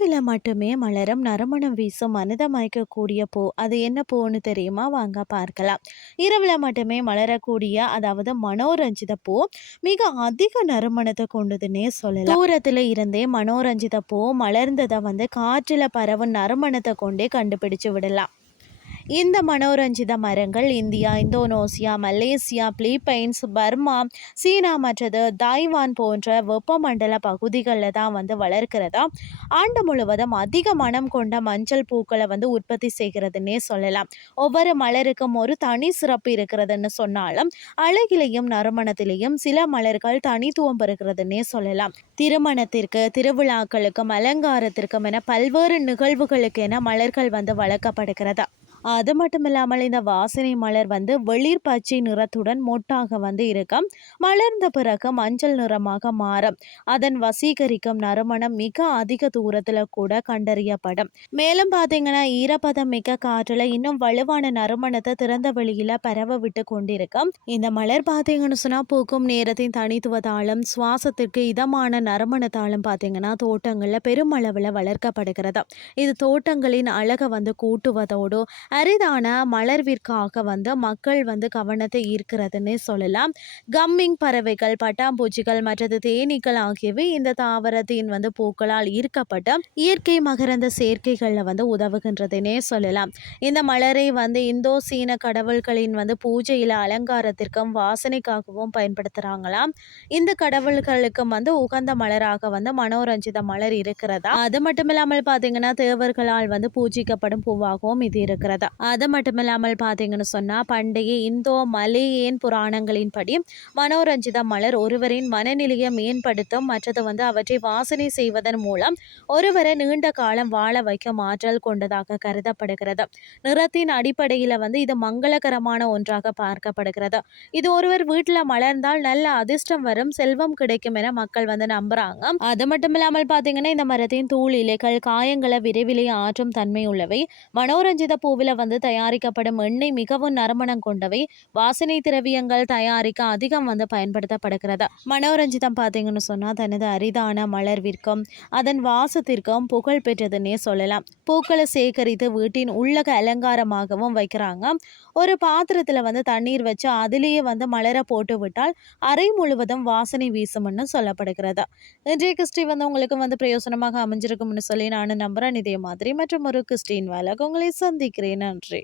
மட்டுமே மலரும் நறுமணம் வீசும் மனிதம் மயக்கக்கூடிய பூ அது என்ன பூன்னு தெரியுமா? வாங்க பார்க்கலாம். இரவில் மட்டுமே மலரக்கூடிய அதாவது மனோரஞ்சித பூ மிக அதிக நறுமணத்தை கொண்டதுன்னே சொல்லலாம். தூரத்தில் இருந்தே மனோரஞ்சித பூ மலர்ந்ததை வந்து காற்றில பரவும் நறுமணத்தை கொண்டே கண்டுபிடிச்சு விடலாம். இந்த மனோரஞ்சித மரங்கள் India Indonesia Malaysia Philippines Burma China மற்றது தாய்வான் போன்ற வெப்பமண்டல பகுதிகளில் தான் வந்து வளர்க்கிறதா? ஆண்டு முழுவதும் அதிக மனம் கொண்ட மஞ்சள் பூக்களை வந்து உற்பத்தி செய்கிறதுன்னே சொல்லலாம். ஒவ்வொரு மலருக்கும் ஒரு தனி சிறப்பு இருக்கிறதுன்னு சொன்னாலும் அழகிலையும் நறுமணத்திலையும் சில மலர்கள் தனித்துவம் பெறுகிறதுன்னே சொல்லலாம். திருமணத்திற்கு திருவிழாக்களுக்கும் அலங்காரத்திற்கும் என பல்வேறு நிகழ்வுகளுக்கு என மலர்கள் வந்து வளர்க்கப்படுகிறதா? அது மட்டும் இல்லாமல் இந்த வாசனை மலர் வந்து வெளிர் பச்சை நிறத்துடன் மொட்டாக வந்து இருக்கும். மலர்ந்த பிறகு மஞ்சள் நிறமாக மாறும். அதன் வசீகரிக்கும் நறுமணம் மிக அதிக தூரத்தில் கூட கண்டறியப்படும். மேலும் பார்த்தீங்கன்னா ஈரப்பதம் மிக்க காற்றில் இன்னும் வலுவான நறுமணத்தை திறந்த வெளியில் பரவ விட்டு கொண்டிருக்கும். இந்த மலர் பார்த்தீங்கன்னு சொன்னால் பூக்கும் நேரத்தின் தனித்துவத்தாலும் சுவாசத்திற்கு இதமான நறுமணத்தாலும் பார்த்தீங்கன்னா தோட்டங்களில் பெருமளவில் வளர்க்கப்படுகிறது. இது தோட்டங்களின் அழகை வந்து கூட்டுவதோடு அரிதான மலர்விற்காக வந்து மக்கள் வந்து கவனத்தை ஈர்க்கிறதுன்னு சொல்லலாம். கம்மிங் பறவைகள் பட்டாம்பூச்சிகள் மற்றது தேனீக்கள் ஆகியவை இந்த தாவரத்தின் வந்து பூக்களால் ஈர்க்கப்பட்ட இயற்கை மகரந்த சேர்க்கைகளில் வந்து உதவுகின்றதுன்னே சொல்லலாம். இந்த மலரை வந்து இந்தோ சீன கடவுள்களின் வந்து பூஜையில் அலங்காரத்திற்கும் வாசனைக்காகவும் பயன்படுத்துகிறாங்களாம் இந்த கடவுள்களுக்கும் வந்து உகந்த மலராக வந்து மனோரஞ்சித மலர் இருக்கிறதா? அது மட்டும் இல்லாமல் பார்த்தீங்கன்னா தேவர்களால் வந்து பூஜிக்கப்படும் பூவாகவும் இது இருக்கிறது. தான் அது மட்டுமில்லாமல் பார்த்தீங்கன்னு சொன்னால் பண்டைய இந்தோ மலேயன் புராணங்களின்படி மனோரஞ்சித மலர் ஒருவரின் மனநிலையை மேம்படுத்தும் மற்றது வந்து அவற்றை வாசனை செய்வதன் மூலம் ஒருவரை நீண்ட காலம் வாழ வைக்கும் ஆற்றல் கொண்டதாக கருதப்படுகிறது. நிறத்தின் அடிப்படையில் வந்து இது மங்களகரமான ஒன்றாக பார்க்கப்படுகிறது. இது ஒருவர் வீட்டில் மலர்ந்தால் நல்ல அதிர்ஷ்டம் வரும் செல்வம் கிடைக்கும் என மக்கள் வந்து நம்புறாங்க. அது மட்டும் இல்லாமல் பார்த்தீங்கன்னா இந்த மரத்தின் தூள் இலைகள் காயங்களை விரைவிலே ஆற்றும் தன்மை உள்ளவை. மனோரஞ்சித பூவில் வந்து தயாரிக்கப்படும் எண்ணெய் மிகவும் நறுமணம் கொண்டவை. வாசனை திரவியங்கள் தயாரிக்க அதிகம் வந்து பயன்படுத்தப்படுகிறது. மனோரஞ்சிதம் பார்த்தீங்கன்னு சொன்னால் தனது அரிதான மலர்விற்கும் அதன் வாசத்திற்கும் புகழ் பெற்றதுன்னே சொல்லலாம். பூக்களை சேகரித்து வீட்டின் உள்ளக அலங்காரமாகவும் வைக்கிறாங்க. ஒரு பாத்திரத்தில் வந்து தண்ணீர் வச்சு அதிலேயே வந்து மலரை போட்டு விட்டால் அறை முழுவதும் வாசனை வீசும்னு சொல்லப்படுகிறது. இன்றைய கிறிஸ்டி வந்து உங்களுக்கு வந்து பிரயோசனமாக அமைஞ்சிருக்கும்னு சொல்லி நான் நம்புறேன். இதே மாதிரி மற்றும் ஒரு கிறிஸ்டின் வேலை உங்களை சந்திக்கிறேன். நன்றி.